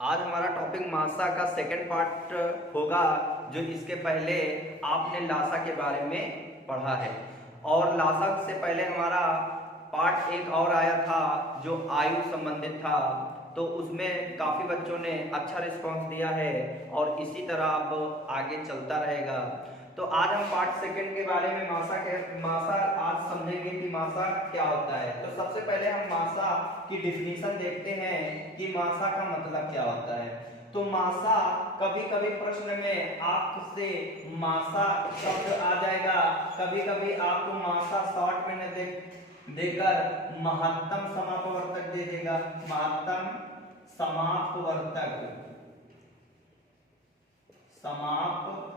आज हमारा टॉपिक मासा का सेकंड पार्ट होगा। जो इसके पहले आपने लासा के बारे में पढ़ा है और लासा से पहले हमारा पार्ट एक और आया था जो आयु संबंधित था, तो उसमें काफ़ी बच्चों ने अच्छा रिस्पांस दिया है और इसी तरह अब आगे चलता रहेगा। तो आज हम पार्ट सेकंड के बारे में मासा आज समझेंगे कि मासा क्या होता है। तो सबसे पहले हम मासा की डिफिनीशन देखते हैं कि मासा का मतलब क्या होता है। तो मासा, कभी कभी प्रश्न में आपसे मासा शब्द आ जाएगा, कभी कभी आपको मासा शॉर्ट में देकर महत्तम समापवर्तक दे देगा, महत्तम समापवर्तक, समापवर्तक।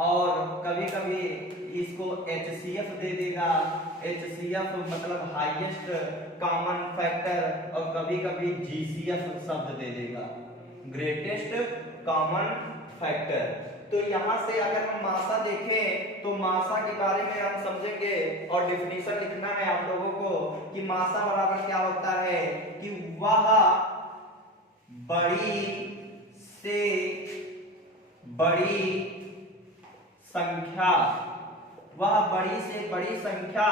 और कभी कभी इसको HCF दे देगा, HCF मतलब हाईएस्ट कॉमन फैक्टर, और कभी कभी GCF शब्द दे देगा, ग्रेटेस्ट कॉमन फैक्टर। तो यहां से अगर हम मासा देखें तो मासा के बारे में हम समझेंगे और डिफिनीशन लिखना है आप लोगों को कि मासा बराबर क्या होता है कि वह बड़ी से बड़ी संख्या, वह बड़ी से बड़ी संख्या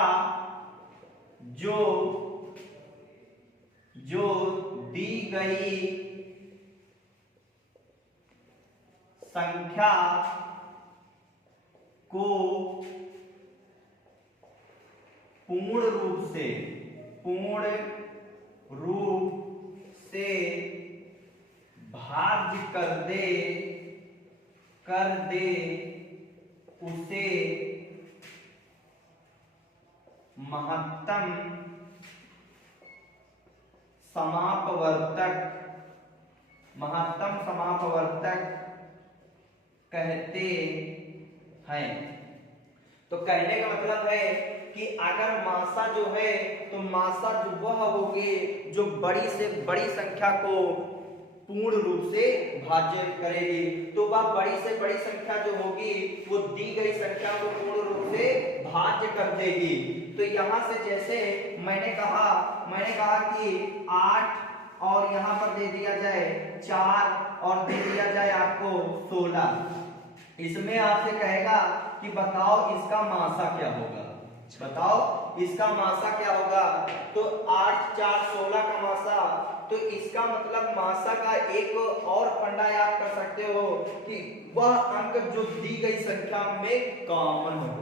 जो जो दी गई संख्या को पूर्ण रूप से भाज्य कर दे उसे महत्तम समापवर्तक कहते हैं। तो कहने का मतलब है कि अगर मासा जो है तो मासा जो वह होगी जो बड़ी से बड़ी संख्या को पूर्ण रूप से भाज्य करेगी। तो वह बड़ी से बड़ी संख्या जो होगी वो दी गई संख्या को पूर्ण रूप से भाज्य कर देगी। तो यहां से जैसे मैंने कहा कि 8 और यहां पर दे दिया जाए 4 और दे दिया जाए आपको 16। इसमें आपसे कहेगा कि बताओ इसका मासा क्या होगा, बताओ इसका मासा क्या होगा। तो 8 4 16 का मासा, तो इसका मतलब मासा का एक और फंडा याद कर सकते हो कि वह अंक जो दी गई संख्या में कॉमन हो,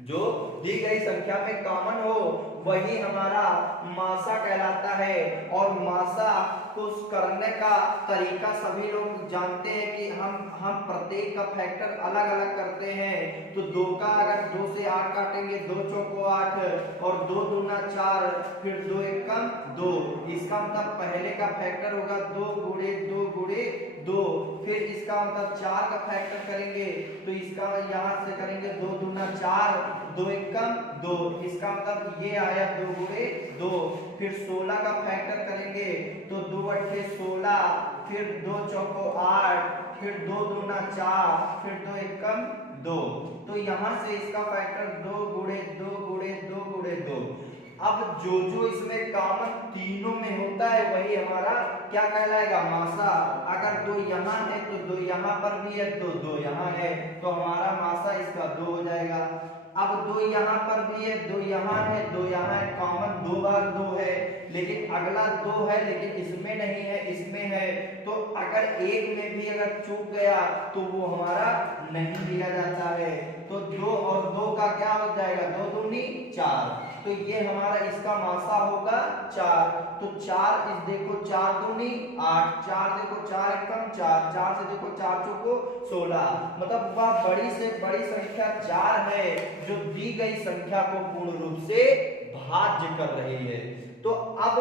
जो दी गई संख्या में कॉमन हो वही हमारा मासा कहलाता है। और मासा को करने का तरीका सभी लोग जानते हैं कि हम प्रत्येक का फैक्टर अलग अलग करते हैं। तो 2 का अगर 2 से 8 काटेंगे, 2 चौको 8 और 2 दूना 4, फिर 2 एकम 2, इसका मतलब पहले का फैक्टर होगा 2 गुणे 2 गुणे 2। फिर इसका मतलब 4 का फैक्टर करेंगे तो इसका यहां से करेंगे 2 दूना 4, 2 एकम 2, इसका मतलब ये आया 2 गुणे 2। फिर 16 का फैक्टर करेंगे तो 2 अट्ठे 16, फिर 2 चौको 8, फिर 2 दूना 4, फिर 2 एकम 2। तो यहां से इसका फैक्टर 2 गुणे 2 गुणे 2 गुणे 2। अब जो जो इसमें कॉमन तीनों में होता है वही हमारा क्या कहलाएगा, मासा। अगर 2 यहाँ है तो 2 यहाँ पर भी है तो 2 यहाँ है, तो हमारा मासा इसका 2 हो जाएगा। अब 2 यहाँ पर भी है, 2 यहाँ है, 2 यहाँ है, कॉमन 2 बार 2 है, लेकिन अगला 2 है लेकिन इसमें नहीं है, इसमें है। तो अगर एक में भी अगर चूक गया तो वो हमारा नहीं लिया जाता है। तो 2 और 2 का क्या हो जाएगा, 2 दूनी 4। तो ये हमारा इसका मासा होगा 4। तो 4 इस देखो 4 दूनी 8, 4 देखो 4 एकम 4, 4 से देखो 4 चौको 16, मतलब वह बड़ी से बड़ी संख्या 4 है जो दी गई संख्या को पूर्ण रूप से भाज्य कर रही है। तो अब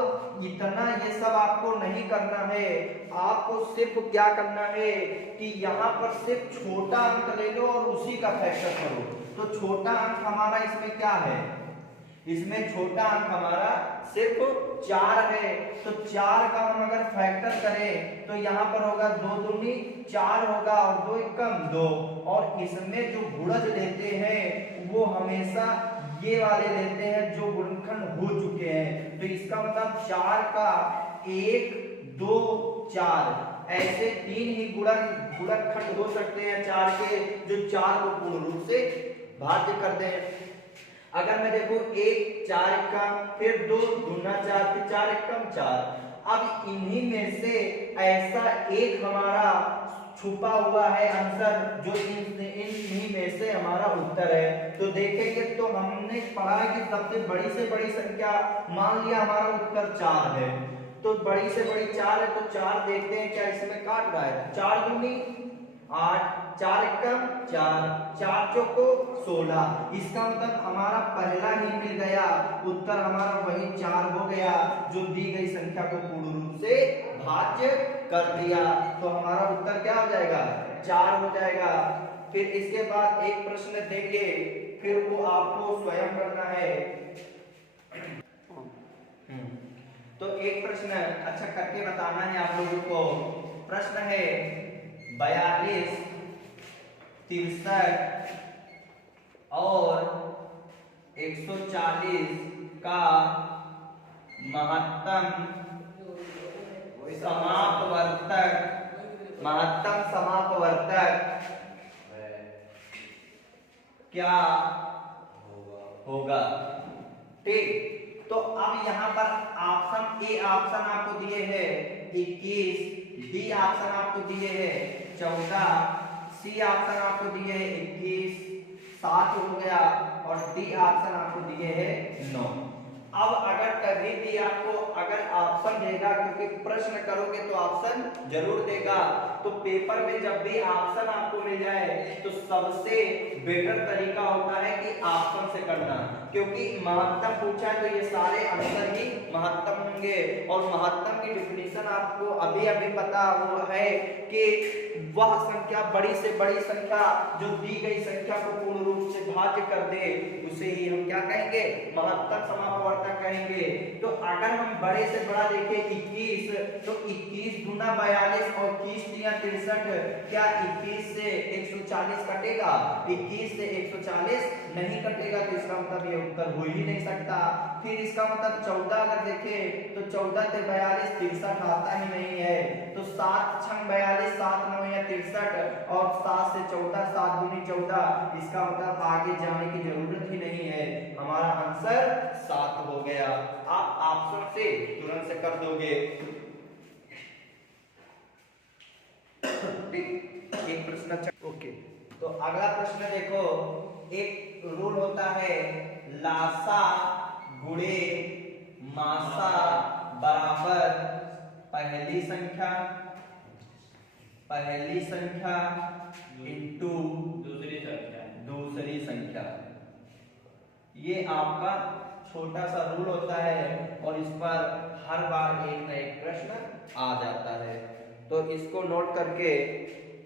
इतना ये सब आपको नहीं करना है, आपको सिर्फ क्या करना है कि यहाँ पर सिर्फ छोटा अंक ले लो और उसी का फैक्टर करो। तो छोटा अंक हमारा इसमें क्या है, इसमें छोटा अंक हमारा सिर्फ 4 है। तो 4 का हम अगर फैक्टर करें तो यहाँ पर होगा 2 दूनी 4 होगा और 2 एकम 2। और इसमें जो गुणज लेते हैं वो हमेशा ये वाले लेते हैं जो गुणनखंड हो चुके हैं। तो इसका मतलब 4 का 1 2 4 ऐसे 3 ही गुणनखंड हो सकते हैं 4 के, जो 4 को पूर्ण रूप से भाज्य कर दें। अगर मैं देखो 1 4 का, फिर 2 दूना 4, फिर 4 एकम 4। अब इन्हीं में से ऐसा एक हमारा छुपा हुआ है आंसर, जो इन्हीं में से हमारा उत्तर है। तो देखेंगे तो हमने पढ़ा है कि सबसे बड़ी से बड़ी संख्या, मान लिया हमारा उत्तर 4 है, तो बड़ी से बड़ी 4 है, तो 4 देखते हैं क्या इसमें काट रहा है। 4 दूनी 8, 4 एकम 4, 4 चौको 16। इसका मतलब हमारा पहला ही मिल गया, उत्तर हमारा वही 4 हो गया, जो दी गई संख्या को पूर्ण रूप से भाज्य कर दिया। तो हमारा उत्तर क्या हो जाएगा, 4 हो जाएगा। फिर इसके बाद एक प्रश्न देंगे, फिर वो आपको स्वयं करना है। तो एक प्रश्न अच्छा करके बताना है आप लोगों को। प्रश्न है 42, 63 और 140 का महत्तम समापवर्तक क्या होगा। ठीक, तो अब यहाँ पर ऑप्शन ए ऑप्शन आपको दिए हैं 21, डी ऑप्शन आपको दिए हैं 14, सी ऑप्शन आपको दिए हैं 21, 7 हो गया, और डी ऑप्शन आपको दिए हैं 9। अब अगर कभी भी आपको अगर ऑप्शन देगा, क्योंकि प्रश्न करोगे तो ऑप्शन जरूर देगा, तो पेपर में जब भी ऑप्शन आपको मिल जाए तो सबसे बेटर तरीका होता है कि ऑप्शन से करना, क्योंकि महत्तम पूछा है तो ये सारे आंसर ही महत्तम होंगे। और महत्तम की डिफिनीशन आपको अभी अभी पता हुआ है कि वह संख्या, बड़ी से बड़ी संख्या जो दी गई संख्या को पूर्ण रूप से भाज्य कर दे, उसे ही हम क्या कहेंगे, महत्तम समापवर्तक कहेंगे। तो अगर हम बड़े से बड़ा देखें 21, तो 21 दूना 42 और 21 तिया 63, क्या 21 से 140 कटेगा? 21 से 140 नहीं कटेगा, तो इसका मतलब ये उत्तर हो ही नहीं सकता। फिर इसका मतलब 14 अगर देखें तो 14 से 42 63 आता ही नहीं है, तो 7 छंग 42, 7 9 या 63, और 7 से 14, 7 दूनी 14, इसका मतलब आगे जाने की जरूरत ही नहीं है, हमारा आंसर 7 हो गया। आप ऑप्शन से तुरंत से कर दोगे। एक प्रश्न ओके, तो अगला प्रश्न देखो, एक रूल होता है लासा गुणे मासा बराबर पहली संख्या इंटू दूसरी संख्या। ये आपका छोटा सा रूल होता है, और इस पर हर बार एक ना एक प्रश्न आ जाता है, तो इसको नोट करके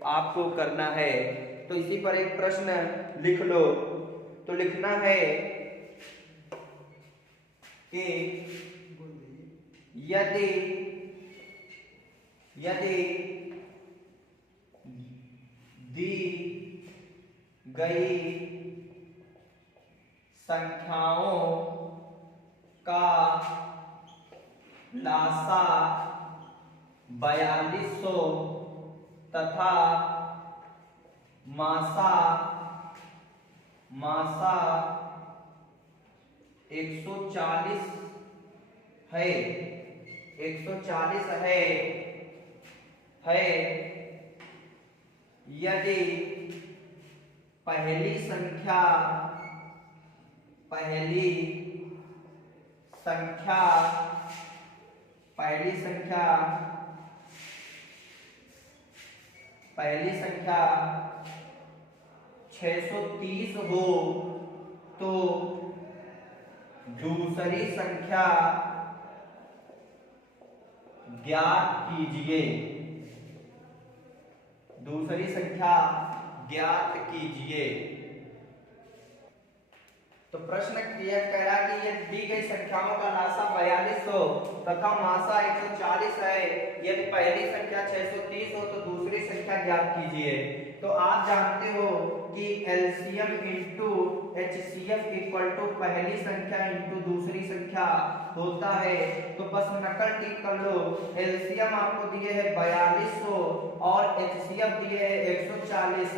आपको करना है। तो इसी पर एक प्रश्न लिख लो। तो लिखना है कि यदि दी गई संख्याओं का लासा 4200 तथा मासा 140 है, 140 है, यदि पहली संख्या पहली संख्या 630 हो, तो दूसरी संख्या ज्ञात कीजिए। तो प्रश्न यह कह रहा कि ये दी गई संख्याओं का लासा 4200 तथा मासा 140 है, यदि पहली संख्या 630 हो तो दूसरी संख्या ज्ञात कीजिए। तो आप जानते हो कि LCM into HCF equal to पहली संख्या इंटू दूसरी संख्या होता है। तो बस नकल ठीक कर लो, एलसीएम आपको दिए है 4200 और एचसीएफ दिए है 140।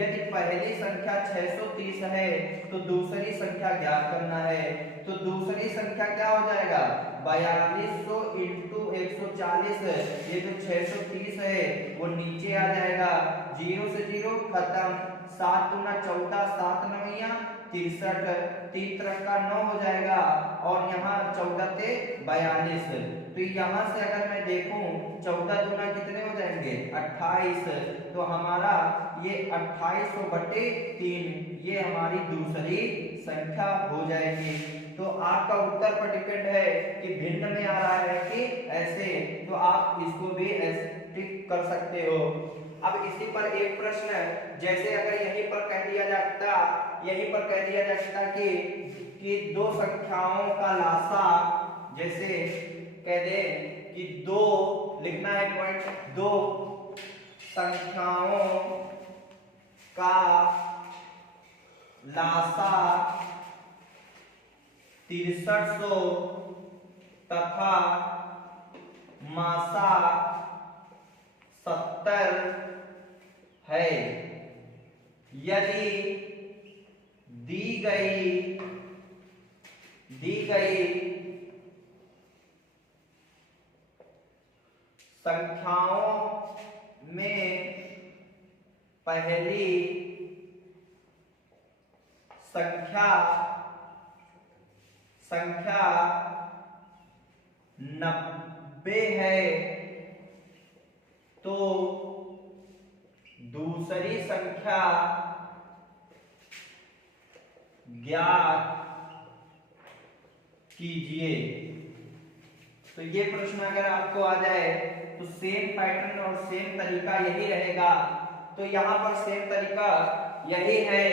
यदि पहली संख्या 630 है तो दूसरी संख्या ज्ञात करना है। तो दूसरी संख्या क्या हो जाएगा, 4200 इंटू 140, ये जो 630 है वो नीचे आ जाएगा, 0 से 0 खत्म, 7 दूना 14, 7 नवैया 63, 3 का 9 हो जाएगा और यहाँ 14 से 42। तो यहाँ से अगर मैं देखूं 14 दूना कितने हो जाएंगे 28, तो हमारा ये 28/3 ये हमारी दूसरी संख्या हो जाएगी। तो आपका उत्तर पर डिपेंड है कि भिन्न में आ रहा है कि ऐसे, तो आप इसको भी ऐसे टिक कर सकते हो। अब इसी पर एक प्रश्न है, जैसे अगर यहीं पर कह दिया जाता कि दो संख्याओं का लासा, जैसे कह दे कि दो लिखना है पॉइंट, दो संख्याओं का लासा 6300 तथा मासा 70 है। यदि दी गई संख्याओं में पहली संख्या 90 है तो दूसरी संख्या ज्ञात कीजिए। तो ये प्रश्न अगर आपको आ जाए तो सेम पैटर्न और सेम तरीका यही रहेगा। तो यहाँ पर सेम तरीका यही है,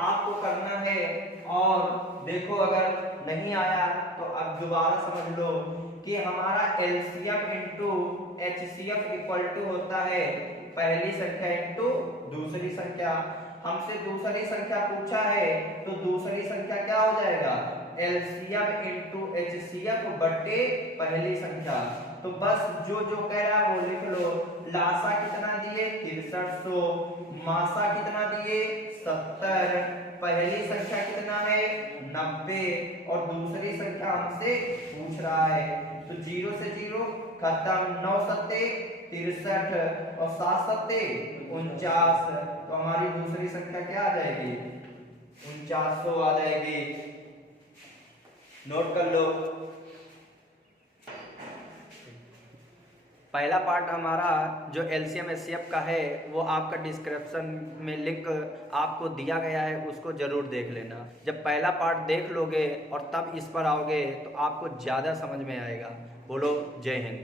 आपको करना है। और देखो अगर नहीं आया तो अब दोबारा समझ लो कि हमारा LCM into HCF equal to होता है पहली संख्या इंटू दूसरी संख्या। हमसे दूसरी संख्या पूछा है तो दूसरी संख्या क्या हो जाएगा, एलसीएम इंटू एचसीएफ बटे पहली संख्या। तो बस जो जो कह रहा है वो लिख लो। लासा कितना दिए 6300, मासा कितना दिए 70, पहली संख्या कितना है 90 और दूसरी संख्या हमसे पूछ रहा है। तो 0 से 0 खत्म, 9 सत्ते 63 और 7 सत्ते 49। तो हमारी दूसरी संख्या क्या आ जाएगी 4900 आ जाएगी। नोट कर लो। पहला पार्ट हमारा जो एलसीएम एचसीएफ का है वो आपका डिस्क्रिप्शन में लिंक आपको दिया गया है, उसको जरूर देख लेना। जब पहला पार्ट देख लोगे और तब इस पर आओगे तो आपको ज़्यादा समझ में आएगा। बोलो जय हिंद।